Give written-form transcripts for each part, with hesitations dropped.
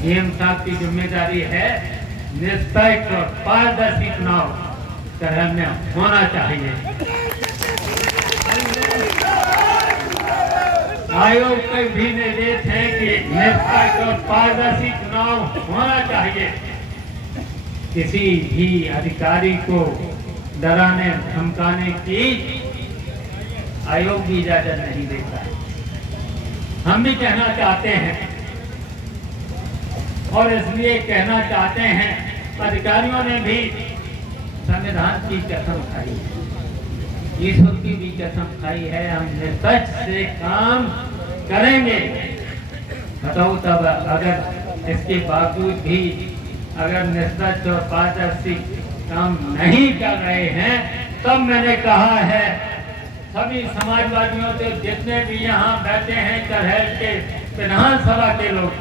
DM साहब की जिम्मेदारी है निष्पक्ष और पारदर्शी चुनाव करहल में होना चाहिए। आयोग के भी निर्देश है कि निष्पक्ष और पारदर्शी चुनाव होना चाहिए। किसी भी अधिकारी को डराने धमकाने की आयोग भी इजाजत नहीं देता है। हम भी कहना चाहते हैं और इसलिए कहना चाहते हैं, अधिकारियों ने भी संविधान की कसम खाई है, ईश्वर की भी कसम खाई है, हम निष्पक्ष से काम करेंगे। बताओ तब अगर इसके बावजूद भी अगर निष्पक्ष और पारदर्शी काम नहीं कर रहे हैं, तब मैंने कहा है सभी समाजवादियों से जितने भी यहाँ बैठे हैं, करहल के विधानसभा के लोग,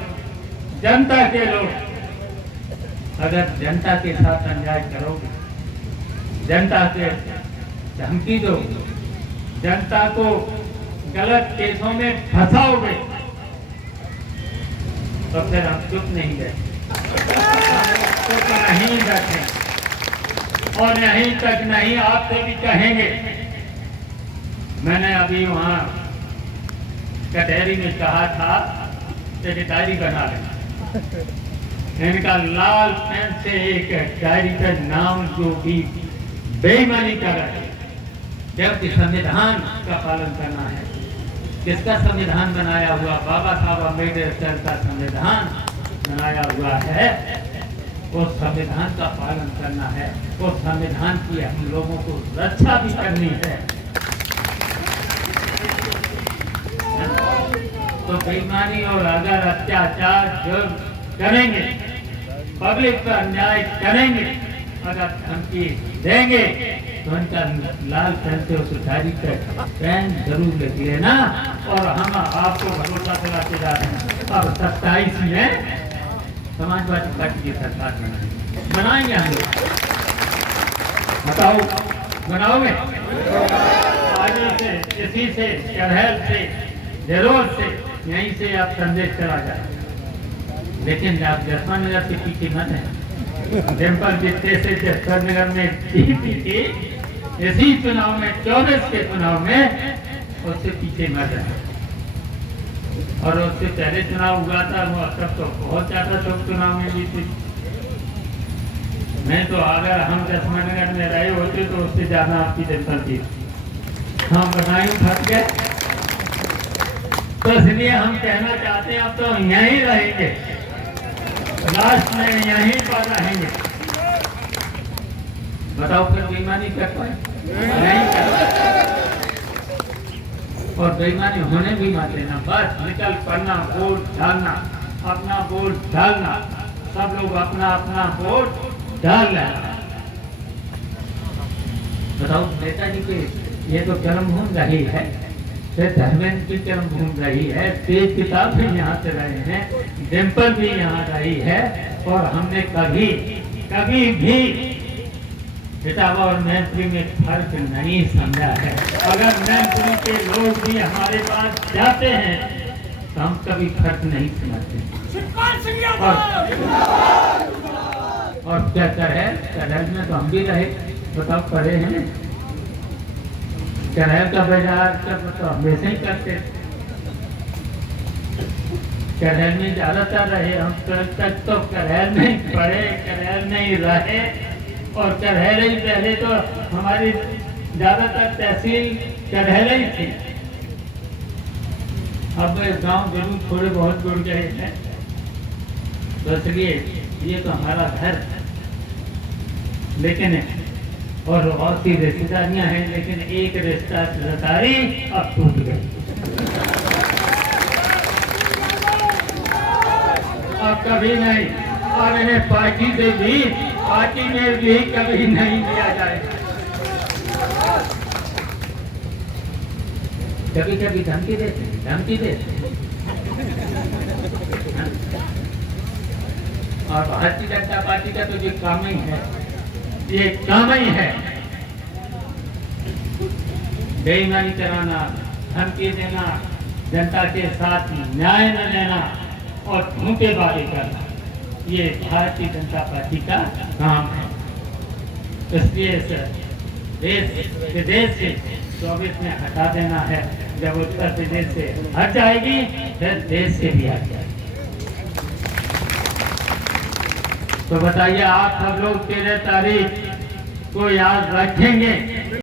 जनता के लोग, अगर जनता के साथ अन्याय करोगे, जनता के धमकी दोगे, जनता को गलत केसों में फंसाओगे, तो फिर हम चुप नहीं बैठे, चुप नहीं बैठे और यहीं तक नहीं, आपसे भी कहेंगे। मैंने अभी वहाँ कटहरी में कहा था कि डायरी बना लेना, इनका लाल पेन से एक डायरी का नाम जो भी बेईमानी कर रहे हैं, जबकि संविधान का पालन करना है। किसका संविधान बनाया हुआ? बाबा साहब अम्बेडकर का संविधान बनाया हुआ है। उस संविधान का पालन करना है, उस संविधान की हम लोगों को रक्षा भी करनी है। तो बेईमानी और अगर अत्याचार जो करेंगे, पब्लिक पर अन्याय करेंगे, अगर धमकी देंगे, तो उनका लाल पेन से उस डायरी पर पेन जरूर लिख लेना। और हम आपको भरोसा दिलाते जा रहे हैं, अब 27 में समाजवादी पार्टी की सरकार बनाएंगे हम लोग। बताओ बनाओगे? आगे से, इसी से, करहल से, जरूर से, यहीं से आप संदेश चला जाए। लेकिन आप जसवा नगर के पीछे मत है। डिम्पल जितने से जसवा नगर में जीती, इसी चुनाव में 24 के चुनाव में उससे पीछे मत है। और उससे पहले चुनाव हुआ था, वो तब तो बहुत ज्यादा लोग चुनाव में जीते। मैं तो अगर हम जसवा नगर में रहे होते तो उससे ज्यादा आपकी जनता थी। हम बनाई फंस गए, तो इसलिए हम कहना चाहते हैं अब तो यहीं रहेंगे, लास्ट में यहीं पर रहेंगे। बताओ फिर बेईमानी कर पाए? नहीं कर पाए। और बेईमानी होने भी मत देना, बस निकल पड़ना, वोट डालना, अपना वोट डालना, सब लोग अपना अपना वोट डाल लेना। बताओ नेताजी के ये तो जन्मभूमि रही है, धर्मेंद्र की जन्मभूमि रही है, तेज किताब भी यहाँ से रहे हैं, डिम्पल भी यहाँ रही है। और हमने कभी कभी भी पितावा और मैत्री में फर्क नहीं समझा है। अगर मैत्री के लोग भी हमारे पास जाते हैं तो हम कभी फर्क नहीं समझते। और क्या करहल में तो हम भी रहे, बताओ पढ़े हैं, करहल का बाजार तो हमेशा ही करते, करहल में ज्यादातर रहे हम, तक तो करहल में पढ़े, करहल में ही रहे। और करहल ही पहले तो हमारी ज्यादातर तहसील करहल ही थी। अब गांव जरूर थोड़े बहुत जुड़ गए हैं, तो इसलिए ये तो हमारा घर है। लेकिन और बहुत सी रिश्तेदारियां हैं, लेकिन एक रिश्तेदारी अब टूट गई। अब कभी नहीं, और इन्हें पार्टी में भी कभी नहीं लिया जाएगा। कभी कभी धमकी देते और भारतीय जनता पार्टी का तो ये काम ही है, ये काम ही है बेईमानी कराना, धमकी देना, जनता के साथ न्याय न लेना और झूठे वादे करना। ये भारतीय जनता पार्टी का काम है। इसलिए देश विदेश से 24 में हटा देना है। जब उत्तर प्रदेश से हट जाएगी फिर देश से भी हट जाएगी। तो बताइए आप सब लोग 13 तारीख को याद रखेंगे?